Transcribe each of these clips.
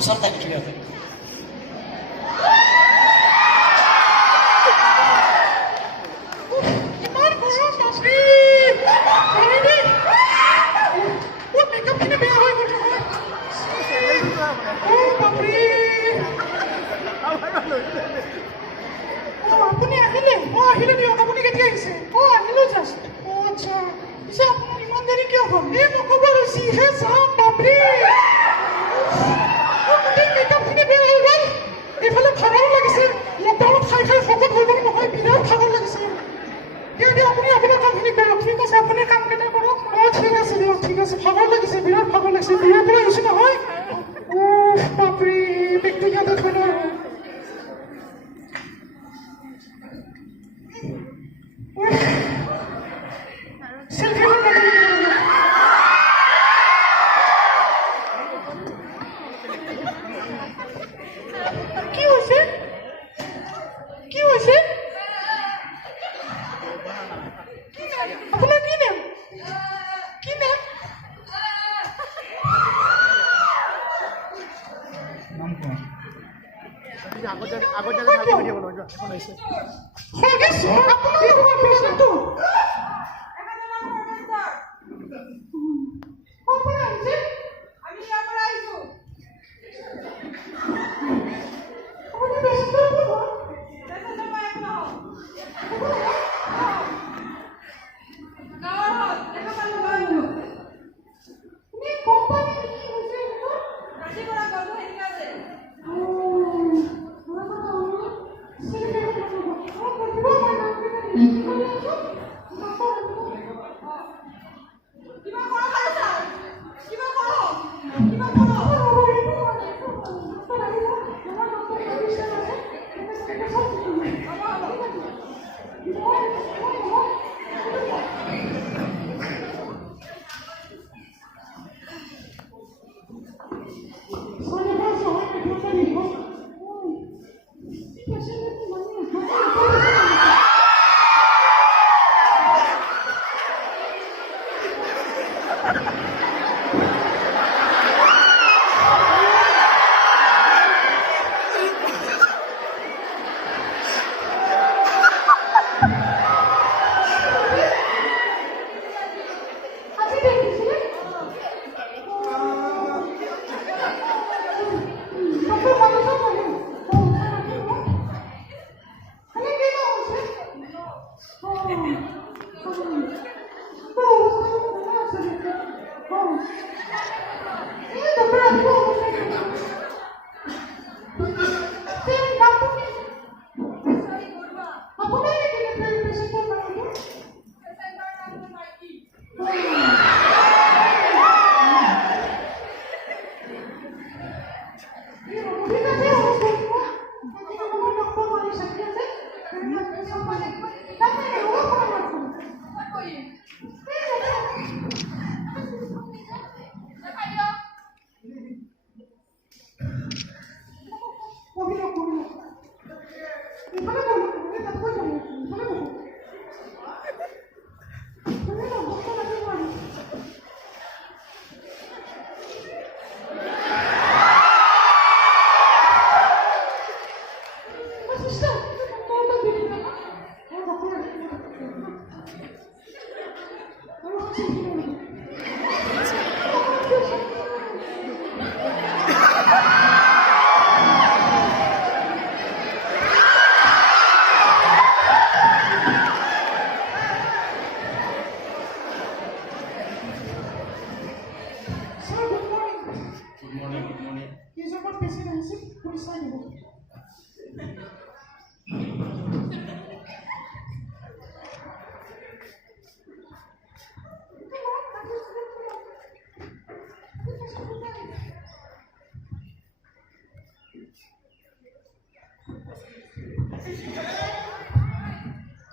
Something to you. আপুনি আহিলে আহিলে দিয়ক আপুনি কেতিয়া আহিছে আহিলো জাষ্ট আচ্ছা পিছে আপোনাৰ ইমান দেৰি কিয় হ'ল নক'ব আৰু যিহে যাম বাপৰে গোটেই মেকআপখিনি বেয়া হৈ গ'ল এইফালে ভাগৰো লাগিছে লকডাউনত খাই খাই শকত হৈ গ'ল নহয় বিৰাট ভাগৰ লাগিছে দিয়ক আপুনি আপোনাৰ কামখিনি কৰক ঠিক আছে আপুনি কামকেইটা কৰক ঠিক আছে দিয়ক ঠিক আছে ভাগৰ লাগিছে বিৰাট ভাগৰ লাগিছে দূৰৰ পৰা আহিছে নহয় বাপৰে বেগটো ইয়াতে থৈ লওঁ আগত জায়গা ভাগে ভিডিও বনাও এখন আইছে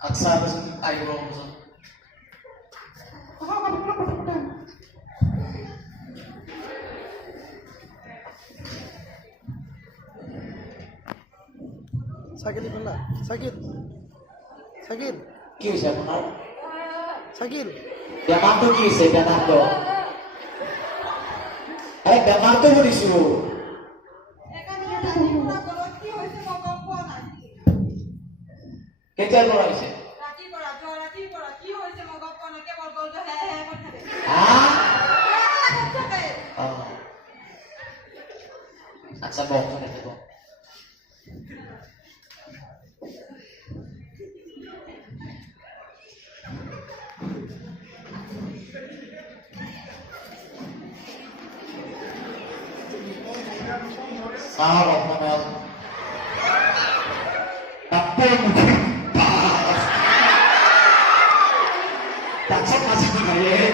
Assamese eyebrows. Sakit di mana? Sakit. Sakit. Kyo siya mga? Sakil. বেমাৰটো কি হৈছে বেমাৰটো বেমাৰটো শুনিছো কেতিয়াৰ পৰা হৈছে আচ্ছা বক দেখিব Sahar Rahman apa yang tak sama sih kaya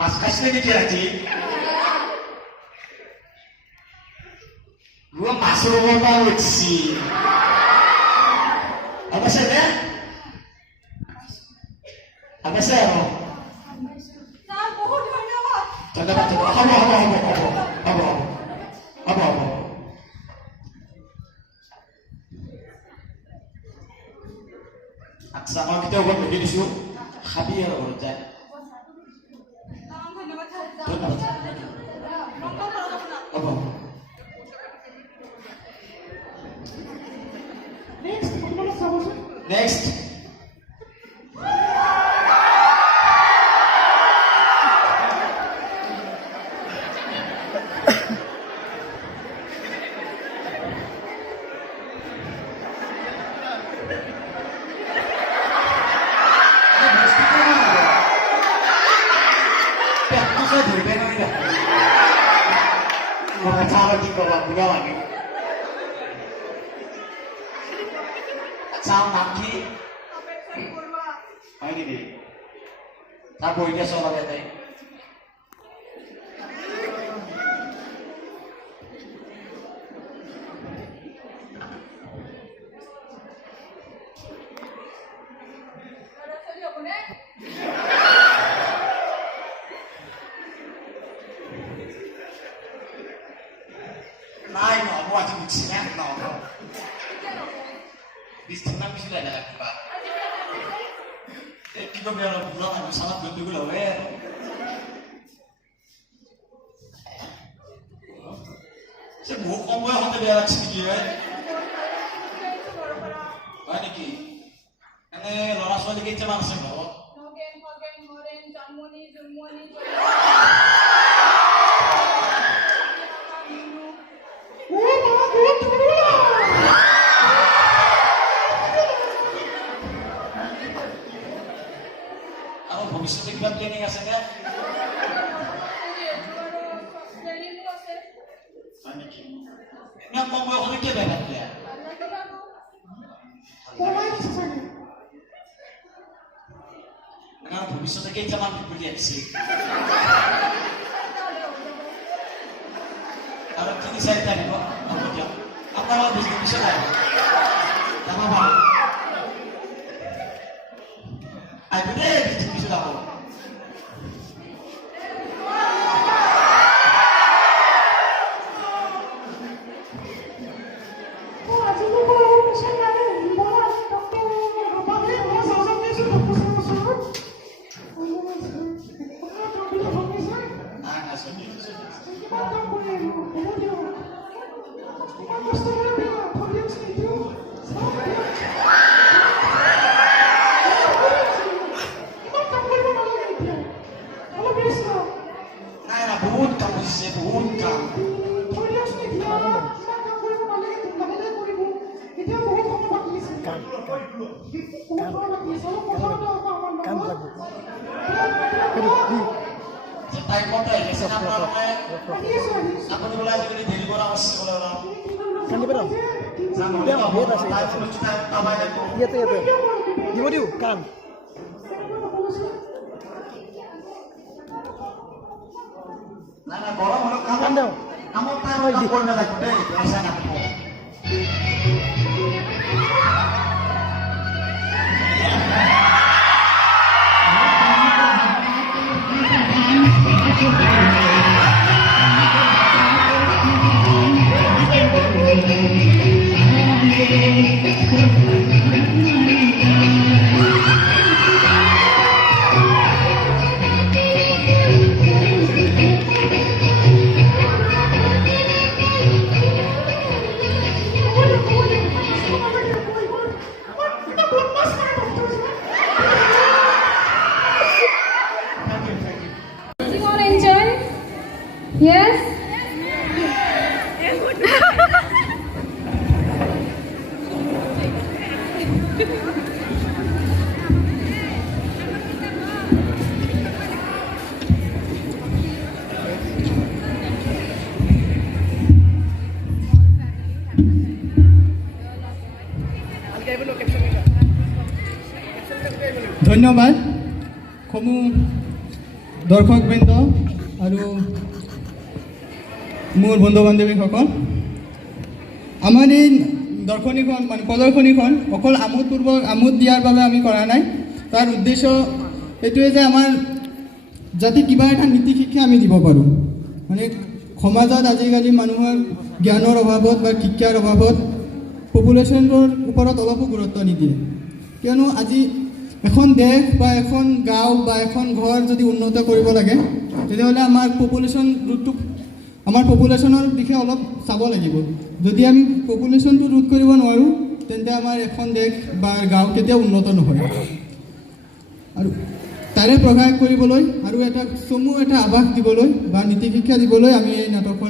Mas kasih lagi dia aja gua masuk rumah banget sih apa sih ya apa sih Jangan apa Sama kita buat begini sih khabir urut apa next Mga tao di ko magulawan eh. Sao naki? Ay hindi. Tapo niya sa mga tayo. Nay no, aku aja bucinya no. Di senang sih lah ada apa. Kita biar pulang aku sangat betul lah wer. Saya mau kamu yang hotel biar sini ya. Mana ki? Ini lorong soal ini cuman sih loh. Bisa kita planning asal kan? Ini apa mau kerja banget ya? Kenapa bisa kita zaman berkuliah sih? Kalau kini saya tadi kok, apa bisa kan? Apa bang? Aku deh bisa tahu. Iya tuh. Gimana dia? Kan. Nah, borong kamu. Kamu tahu kamu nak deh, biasa nak mau. ধন্যবাদ সমূহ দৰ্শকবৃন্দ আৰু মোৰ বন্ধু বান্ধৱীসকল। আমাৰ এই দৰ্শনীখন মানে প্ৰদৰ্শনীখন অকল আমোদ দিয়াৰ বাবে আমি কৰা নাই। তাৰ উদ্দেশ্য এইটোৱে যে আমাৰ যাতে কিবা এটা নীতি শিক্ষা আমি দিব পাৰোঁ। মানে সমাজত আজিকালি মানুহৰ জ্ঞানৰ অভাৱত বা শিক্ষাৰ অভাৱত পপুলেশ্যনৰ ওপৰত অলপো গুৰুত্ব নিদিয়ে। কিয়নো আজি এখন দেশ বা এখন গাঁও বা এখন ঘৰ যদি উন্নত কৰিব লাগে তেতিয়াহ'লে আমাৰ পপুলেশ্যনৰ দিশে অলপ চাব লাগিব। যদি আমি পপুলেশ্যনটো ৰোধ কৰিব নোৱাৰোঁ তেন্তে আমাৰ এখন দেশ বা গাঁও কেতিয়াও উন্নত নহয়। আৰু তাৰে প্ৰকাশ কৰিবলৈ আৰু চমু এটা আভাস দিবলৈ বা নীতি শিক্ষা দিবলৈ আমি এই নাটকখন